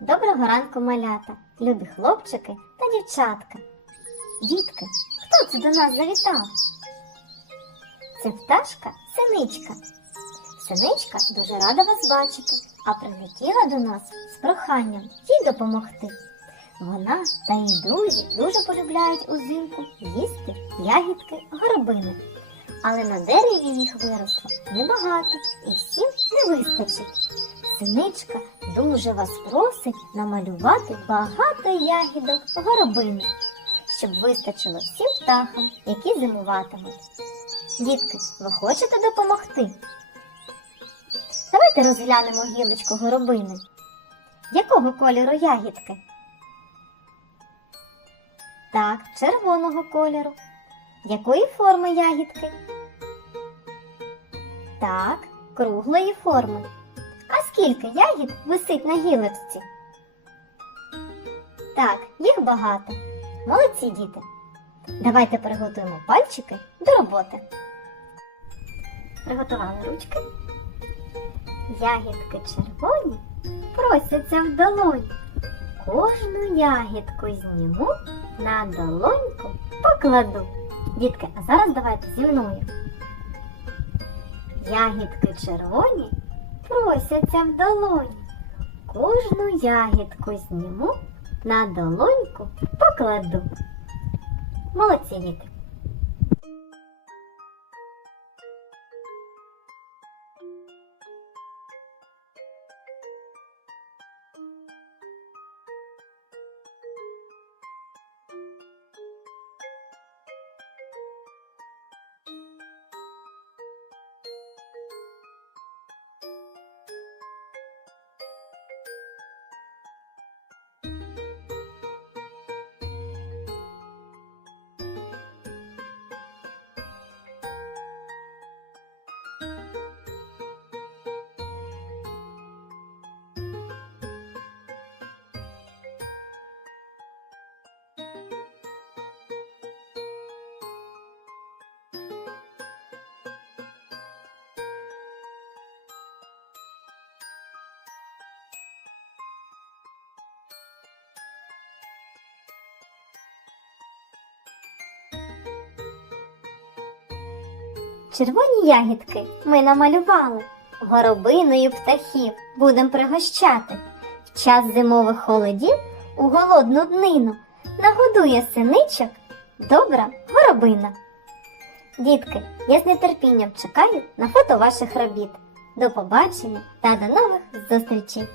Доброго ранку, малята, любі хлопчики та дівчатка. Дітки, хто це до нас завітав? Це пташка синичка. Синичка дуже рада вас бачити, а прилетіла до нас з проханням їй допомогти. Вона та її друзі дуже полюбляють узимку їсти ягідки горобини. Але на дереві їх виросло небагато і всім не вистачить. Синичка дуже вас просить намалювати багато ягідок горобини, щоб вистачило всім птахам, які зимуватимуть. Дітки, ви хочете допомогти? Давайте розглянемо гілочку горобини. Якого кольору ягідки? Так, червоного кольору. Якої форми ягідки? Так, круглої форми. А скільки ягід висить на гілочці? Так, їх багато. Молодці діти. Давайте приготуємо пальчики до роботи. Приготували ручки. Ягідки червоні просяться в долонь. Кожну ягідку зніму, на долоньку покладу. Дітки, а зараз давайте зі мною. Ягідки червоні просяться в долоні. Кожну ягідку зніму, на долоньку покладу. Молодці діти. Червоні ягідки ми намалювали. Горобиною птахів будем пригощати. В час зимових холодів у голодну днину нагодує синичок добра горобина. Дітки, я з нетерпінням чекаю на фото ваших робіт. До побачення та до нових зустрічей!